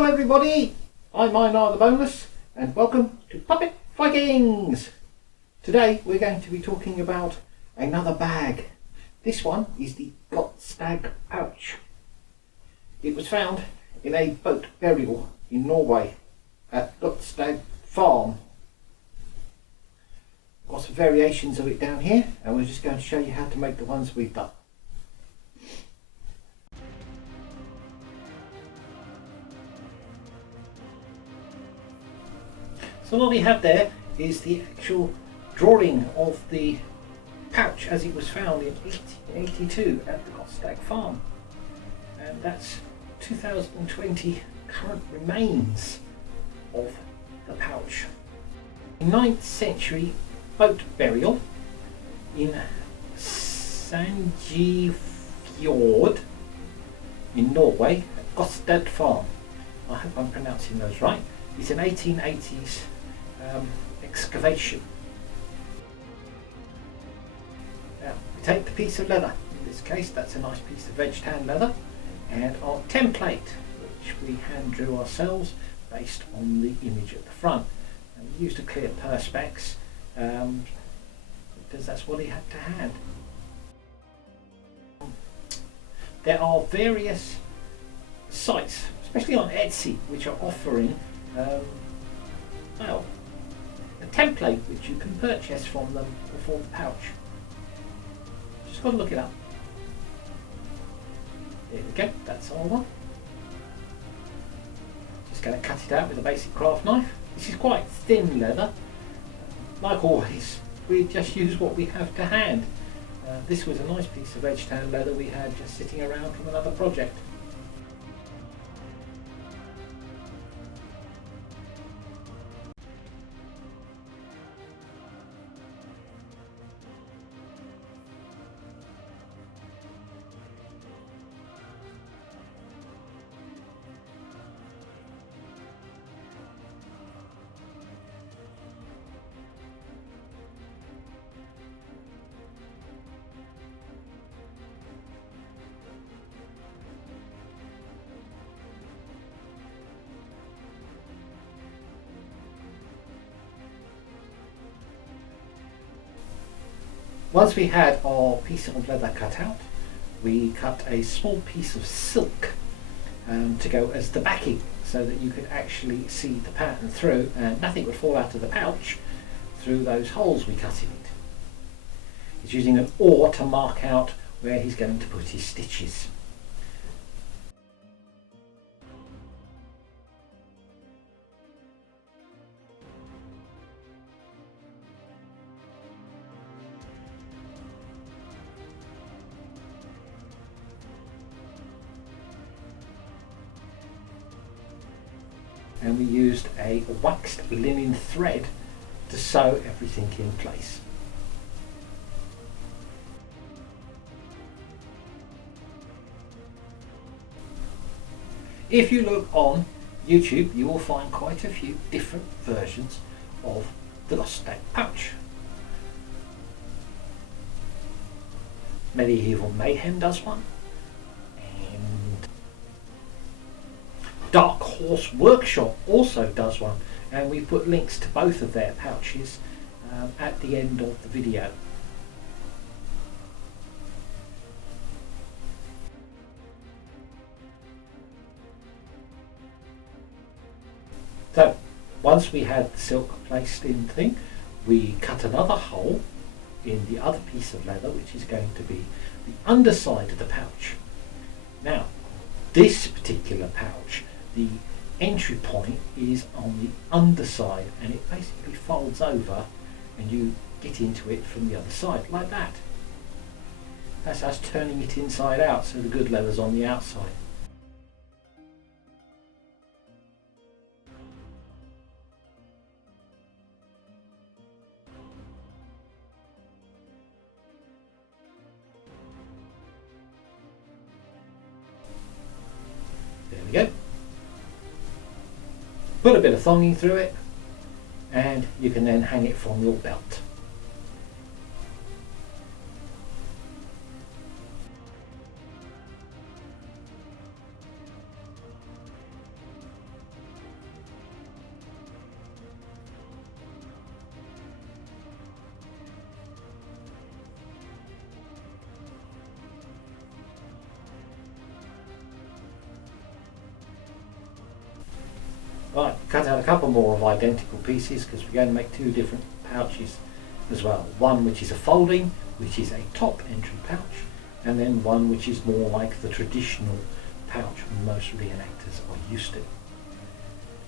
Hello everybody, I'm Einar the Boneless and welcome to Puppet Vikings. Today we're going to be talking about another bag. This one is the Gokstad Pouch. It was found in a boat burial in Norway at Gokstad Farm. Got some variations of it down here and we're just going to show you how to make the ones we've done. So what we have there is the actual drawing of the pouch as it was found in 1882 at the Gokstad Farm, and that's 2020 current remains of the pouch. 9th century boat burial in Sagy in Norway at Gokstad Farm. I hope I'm pronouncing those right. It's an 1880s excavation. Now we take the piece of leather, in this case that's a nice piece of veg tan leather, and our template which we hand drew ourselves based on the image at the front, and we used a clear perspex because that's what he had to hand. There are various sites, especially on Etsy, which are offering well, a template which you can purchase from them for the pouch. Just got to look it up. There we go, that's our one. Just going to cut it out with a basic craft knife. This is quite thin leather. Like always, we just use what we have to hand. This was a nice piece of veg tan leather we had just sitting around from another project. Once we had our piece of leather cut out, we cut a small piece of silk to go as the backing so that you could actually see the pattern through and nothing would fall out of the pouch through those holes we cut in it. He's using an oar to mark out where he's going to put his stitches. And we used a waxed linen thread to sew everything in place. If you look on YouTube, you will find quite a few different versions of the Gokstad Pouch. Medieval Mayhem does one. Dark Horse Workshop also does one, and we put links to both of their pouches at the end of the video. So once we had the silk placed in the thing, we cut another hole in the other piece of leather, which is going to be the underside of the pouch. Now this particular pouch, the entry point is on the underside and it basically folds over and you get into it from the other side like that. That's us turning it inside out so the good leather's on the outside. There we go. Put a bit of thonging through it and you can then hang it from your belt. Right, cut out a couple more of identical pieces because we're going to make two different pouches as well. One which is a folding, which is a top entry pouch, and then one which is more like the traditional pouch most reenactors are used to.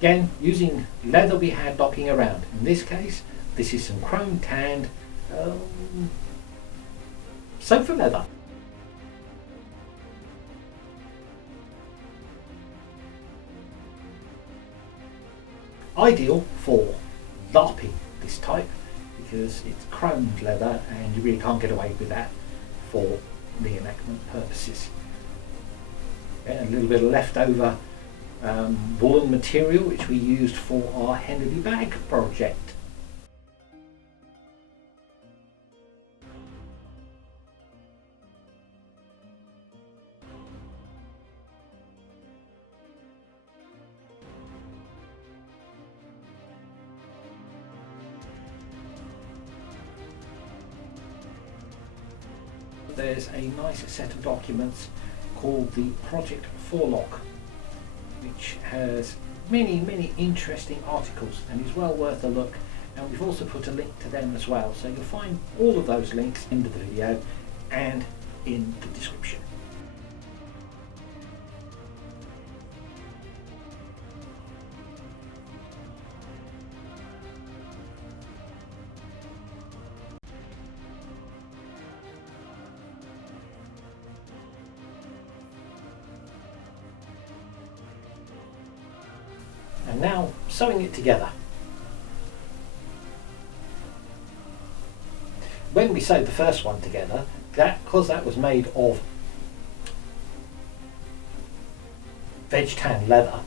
Again, using leather we had knocking around. In this case, this is some chrome tanned sofa leather. Ideal for LARPing this type because it's chromed leather and you really can't get away with that for reenactment purposes. A little bit of leftover woolen material which we used for our Henry bag project. There's a nice set of documents called the Project Forlog, which has many interesting articles and is well worth a look, and we've also put a link to them as well, so you'll find all of those links in the video and in the description. And now sewing it together. When we sewed the first one together, because that was made of veg tan leather,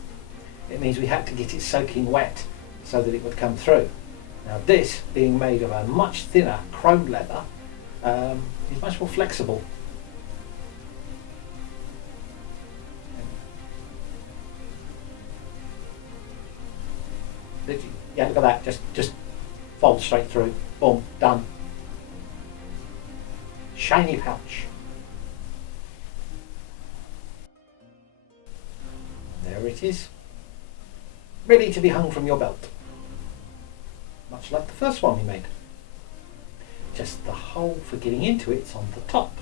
it means we had to get it soaking wet so that it would come through. Now this, being made of a much thinner chrome leather, is much more flexible. Yeah, look at that, just fold straight through, boom, done. Shiny pouch. There it is, ready to be hung from your belt. Much like the first one we made. Just the hole for getting into it's on the top.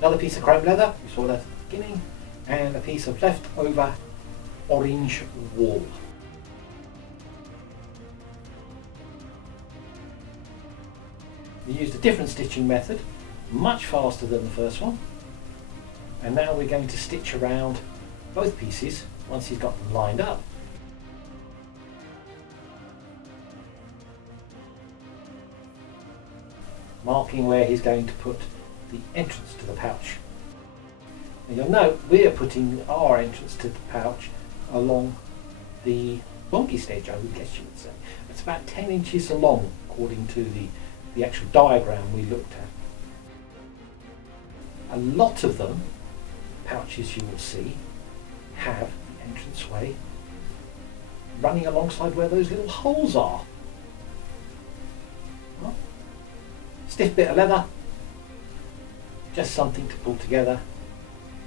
Another piece of chrome leather, we saw that at the beginning, and a piece of leftover orange wool. We used a different stitching method, much faster than the first one, and now we're going to stitch around both pieces once he's got them lined up. Marking where he's going to put the entrance to the pouch. And you'll note we're putting our entrance to the pouch along the longest edge, I would guess you would say. It's about 10 inches long according to the actual diagram we looked at. A lot of them, pouches you will see, have the entranceway running alongside where those little holes are. Well, stiff bit of leather, just something to pull together.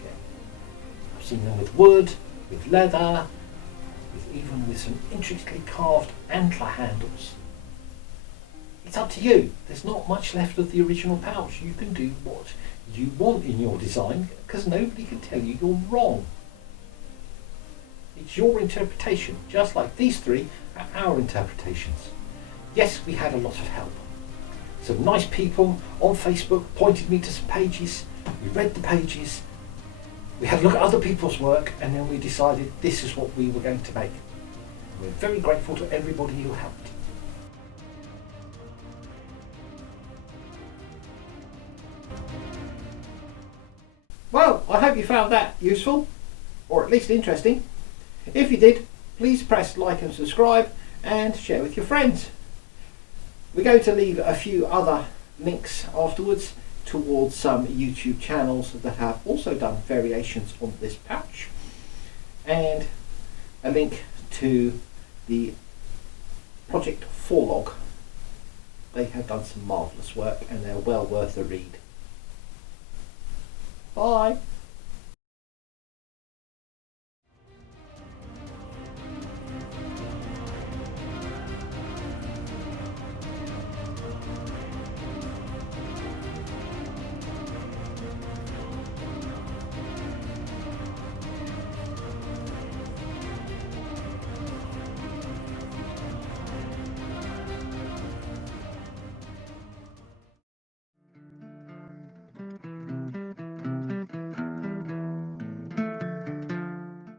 Yeah. I've seen them with wood, with leather, even with some intricately carved antler handles. It's up to you. There's not much left of the original pouch. You can do what you want in your design because nobody can tell you you're wrong. It's your interpretation, just like these three are our interpretations. Yes, we had a lot of help. Some nice people on Facebook pointed me to some pages. We read the pages. We had a look at other people's work, and then we decided this is what we were going to make. We're very grateful to everybody who helped. Well, I hope you found that useful, or at least interesting. If you did, please press like and subscribe and share with your friends. We're going to leave a few other links afterwards towards some YouTube channels that have also done variations on this pouch, and a link to the Project Forlog. They have done some marvellous work and they're well worth a read. Bye!